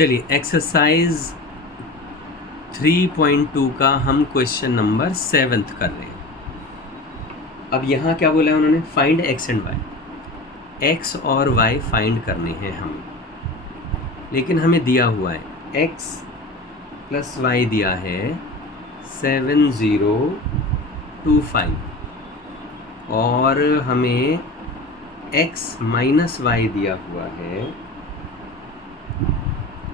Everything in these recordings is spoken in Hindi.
चलिए एक्सरसाइज 3.2 का हम क्वेश्चन नंबर 7 कर रहे हैं। अब यहाँ क्या बोला है उन्होंने, find X and Y, X और वाई फाइंड करने हैं हमें, लेकिन हमें दिया हुआ है एक्स प्लस वाई दिया है 7025 और हमें एक्स माइनस वाई दिया हुआ है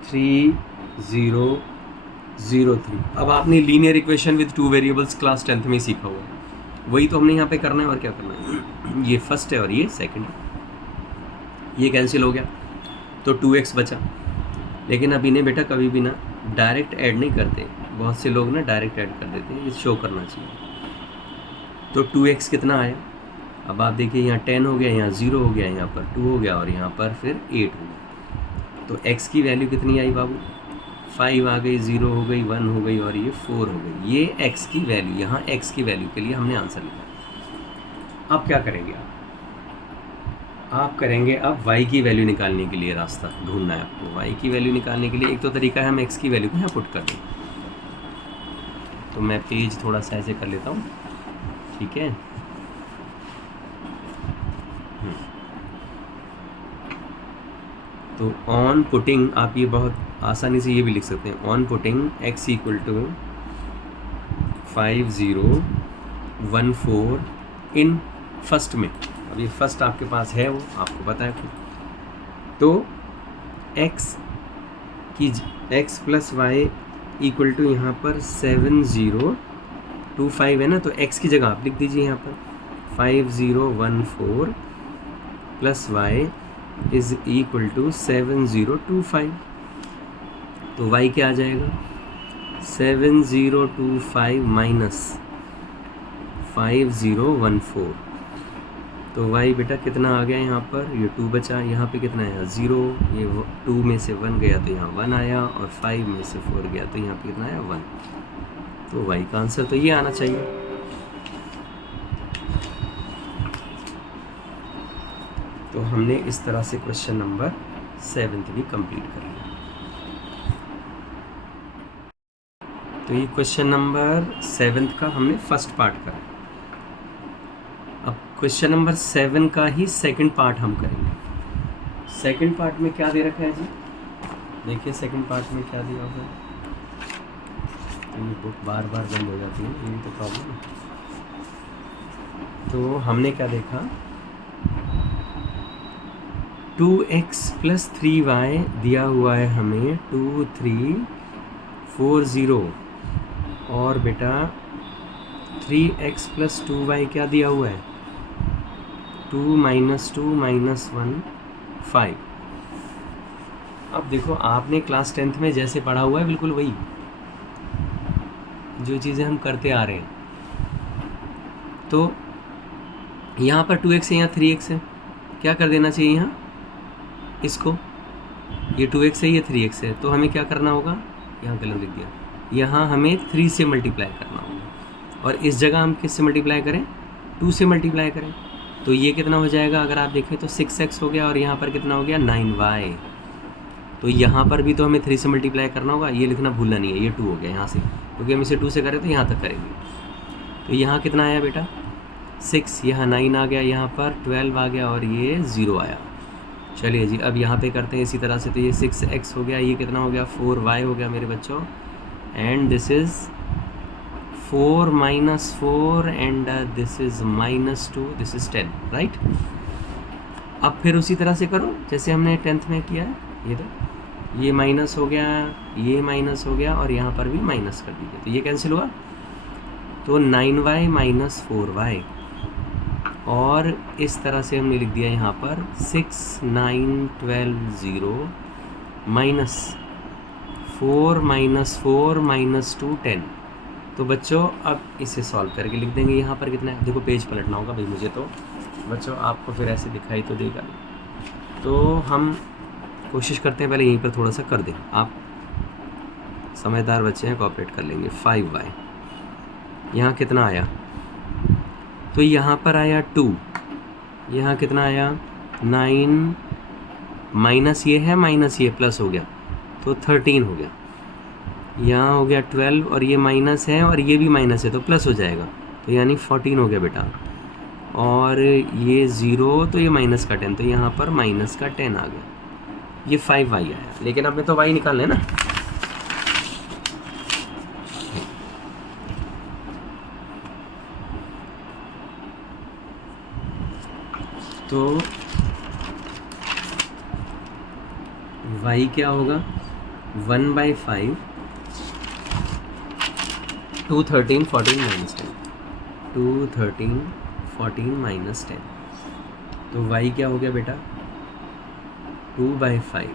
3003। अब आपने linear equation with two variables class 10th में ही सीखा हुआ है, वही तो हमने यहाँ पे करना है और क्या करना है। ये फर्स्ट है और ये सेकंड है, ये कैंसिल हो गया तो 2x बचा। लेकिन अब इन्हें बेटा कभी भी ना डायरेक्ट ऐड नहीं करते, बहुत से लोग ना डायरेक्ट ऐड कर देते हैं, ये शो करना चाहिए। तो 2x कितना आया, अब आप देखिए यहाँ 10 हो गया, यहाँ 0 हो गया, यहाँ पर 2 हो गया और यहाँ पर फिर 8 हो गया। तो x की वैल्यू कितनी आई बाबू, 5 आ गई, 0 हो गई, 1 हो गई और ये 4 हो गई। ये x की वैल्यू, यहाँ x की वैल्यू के लिए हमने आंसर लिखा। अब क्या करेंगे आप करेंगे अब y की वैल्यू निकालने के लिए रास्ता ढूंढना है आपको। y की वैल्यू निकालने के लिए एक तो तरीका है हम x की वैल्यू को यहाँ पुट कर दें। तो मैं पेज थोड़ा सा ऐसे कर लेता हूँ, ठीक है। तो ऑन पुटिंग आप ये बहुत आसानी से ये भी लिख सकते हैं, on putting x equal to 5014 in first में। अब ये फर्स्ट आपके पास है, वो आपको पता है खुद। तो x plus Y equal to यहाँ पर 7025 है ना, तो x की जगह आप लिख दीजिए यहाँ पर 5014 plus Y is equal to 7025। तो y क्या आ जाएगा, 7025 माइनस 5014। तो y बेटा कितना आ गया यहाँ पर, ये 2 बचा, यहाँ पे कितना आया 0, ये 2 में से 1 गया तो यहाँ 1 आया और 5 में से 4 गया तो यहाँ पे कितना आया 1। तो y का आंसर तो ये आना चाहिए। तो हमने इस तरह से क्वेश्चन नंबर 7 भी कंप्लीट कर लिया। तो ये क्वेश्चन नंबर 7 का हमने फर्स्ट पार्ट करा। अब क्वेश्चन नंबर 7 का ही सेकंड पार्ट हम करेंगे। सेकंड पार्ट में क्या दे रखा है जी, देखिए सेकंड पार्ट में क्या दिया हुआ है। तो ये बुक बार बार बंद हो जाती है, यही तो प्रॉब्लम है। तो हमने क्या देखा, 2x प्लस 3y दिया हुआ है हमें 2340 और बेटा 3x प्लस 2y क्या दिया हुआ है 2 माइनस 2 माइनस 1 5। अब देखो आपने क्लास 10th में जैसे पढ़ा हुआ है बिल्कुल वही जो चीज़ें हम करते आ रहे हैं। तो यहाँ पर 2x है, यहाँ 3x है, क्या कर देना चाहिए यहाँ इसको, ये 2x है, ये 3x है, तो हमें क्या करना होगा, यहाँ गलत लिख दिया, यहाँ हमें 3 से मल्टीप्लाई करना होगा और इस जगह हम किस से मल्टीप्लाई करें 2 से मल्टीप्लाई करें। तो ये कितना हो जाएगा, अगर आप देखें तो 6x हो गया और यहाँ पर कितना हो गया 9y। तो यहाँ पर भी तो हमें 3 से मल्टीप्लाई करना होगा, ये लिखना भूलना नहीं है, ये 2 हो गया यहाँ से, क्योंकि हम इसे 2 से करें तो यहाँ तक करेंगे। तो यहाँ कितना आया बेटा 6, यहाँ 9 आ गया, यहाँ पर 12 आ गया और ये 0 आया। चलिए जी अब यहाँ पे करते हैं इसी तरह से। तो ये 6x हो गया, ये कितना हो गया 4y हो गया मेरे बच्चों, and this is 4 minus 4 and this is minus 2, this is 10, right. अब फिर उसी तरह से करो जैसे हमने 10th में किया है। ये तो ये माइनस हो गया, ये माइनस हो गया और यहाँ पर भी माइनस कर दीजिए, तो ये कैंसिल हुआ। तो 9y माइनस 4y और इस तरह से हमने लिख दिया यहाँ पर 6 9 12 0 माइनस 4 माइनस 4 माइनस 2 10। तो बच्चों अब इसे सॉल्व करके लिख देंगे। यहाँ पर कितना है, देखो पेज पलटना होगा भाई मुझे, तो बच्चों आपको फिर ऐसे दिखाई तो देगा। तो हम कोशिश करते हैं पहले यहीं पर थोड़ा सा कर दें, आप समझदार बच्चे हैं, कोऑपरेट कर लेंगे। 5y यहाँ कितना आया, तो यहाँ पर आया 2, यहाँ कितना आया 9 माइनस ये है माइनस ये प्लस हो गया, तो 13 हो गया, यहाँ हो गया 12 और ये माइनस है और ये भी माइनस है तो प्लस हो जाएगा, तो यानी 14 हो गया बेटा। और ये 0 तो ये माइनस का 10, तो यहाँ पर माइनस का 10 आ गया, ये 5y आया। लेकिन अब में तो y निकालना है ना, तो y क्या होगा 1/5 2 13 14 माइनस 10, 2 13 14 माइनस 10, तो y क्या हो गया बेटा 2/5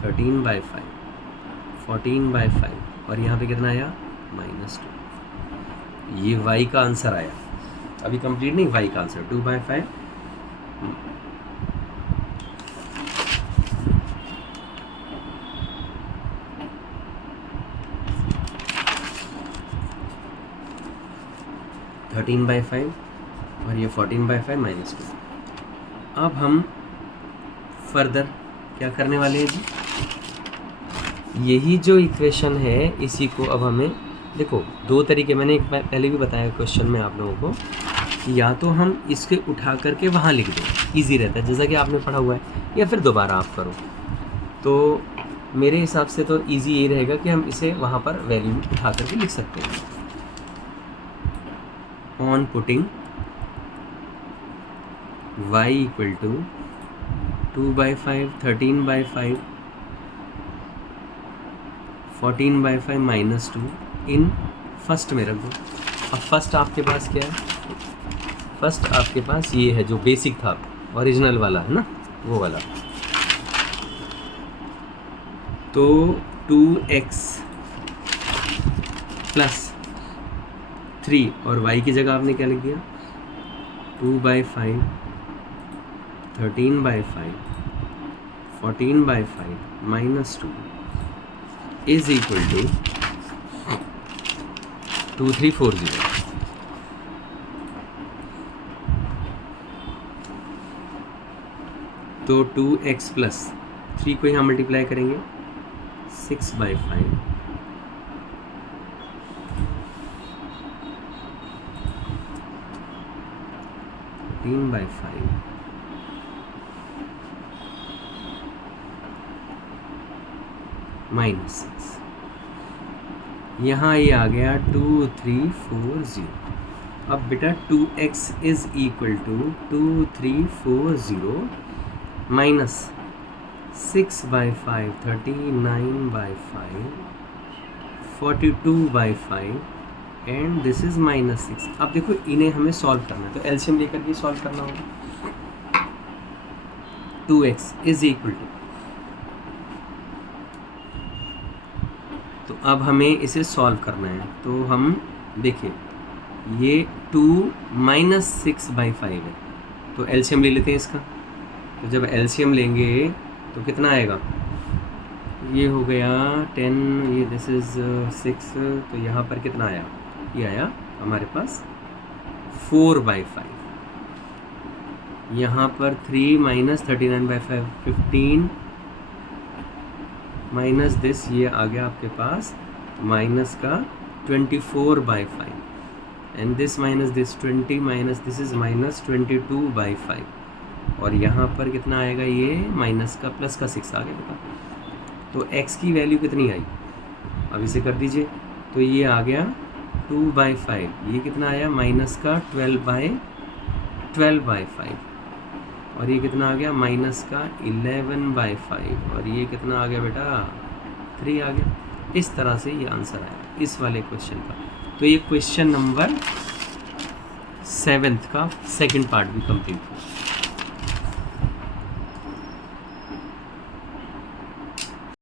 13/5 14/5 और यहाँ पे कितना आया -2। ये y का आंसर आया, अभी कंप्लीट नहीं, y का आंसर 2/5 13/5 और ये 14/5 -2। अब हम फर्दर क्या करने वाले हैं जी, यही जो इक्वेशन है इसी को अब हमें देखो दो तरीके, मैंने एक पहले भी बताया क्वेश्चन में आप लोगों को, कि या तो हम इसके उठा करके वहाँ लिख दें, ईजी रहता है जैसा कि आपने पढ़ा हुआ है, या फिर दोबारा आप करो। तो मेरे हिसाब से तो ईजी यही रहेगा कि हम इसे वहाँ पर वैल्यू उठा करके लिख सकते हैं। On putting y equal to 2/5 13/5 14/5 -2 in first में रख दो। अब फर्स्ट आपके पास क्या है, फर्स्ट आपके पास ये है जो बेसिक था ओरिजिनल वाला है ना, वो वाला, तो 2x प्लस 3 और y की जगह आपने क्या लिख दिया 2/5 13/5 14/5 -2 इज इक्वल टू 2340। तो 2x प्लस 3 को यहाँ मल्टीप्लाई करेंगे 6/5 13/5 -6, यहाँ ये आ गया 2340। अब बेटा 2x is equal to 2340 minus 6/5 39/5 42/5 and this is -6। अब देखो इन्हें हमें सॉल्व करना है, तो एलसीएम लेकर के सॉल्व करना होगा। 2x इज इक्वल टू, तो अब हमें इसे सॉल्व करना है, तो हम देखिए ये 2 -6/5 है, तो एलसीएम ले लेते हैं इसका। तो जब एलसीएम लेंगे तो कितना आएगा, ये हो गया 10, ये दिस इज 6, तो यहाँ पर कितना आया, ये आया हमारे पास 4/5, यहाँ पर 3 -39/5 15 माइनस दिस, ये आ गया आपके पास माइनस का 24/5 and this minus this 20 minus this is -22/5 और यहाँ पर कितना आएगा, ये माइनस का प्लस का 6 आ गया बेटा। तो x की वैल्यू कितनी आई, अब इसे कर दीजिए, तो ये आ गया 2/5, ये कितना आया माइनस का 12/5 और ये कितना आ गया माइनस का 11/5 और ये कितना आ गया बेटा 3 आ गया। इस तरह से ये आंसर आया इस वाले क्वेश्चन का। तो ये क्वेश्चन नंबर 7 का सेकंड पार्ट भी कंप्लीट हुआ।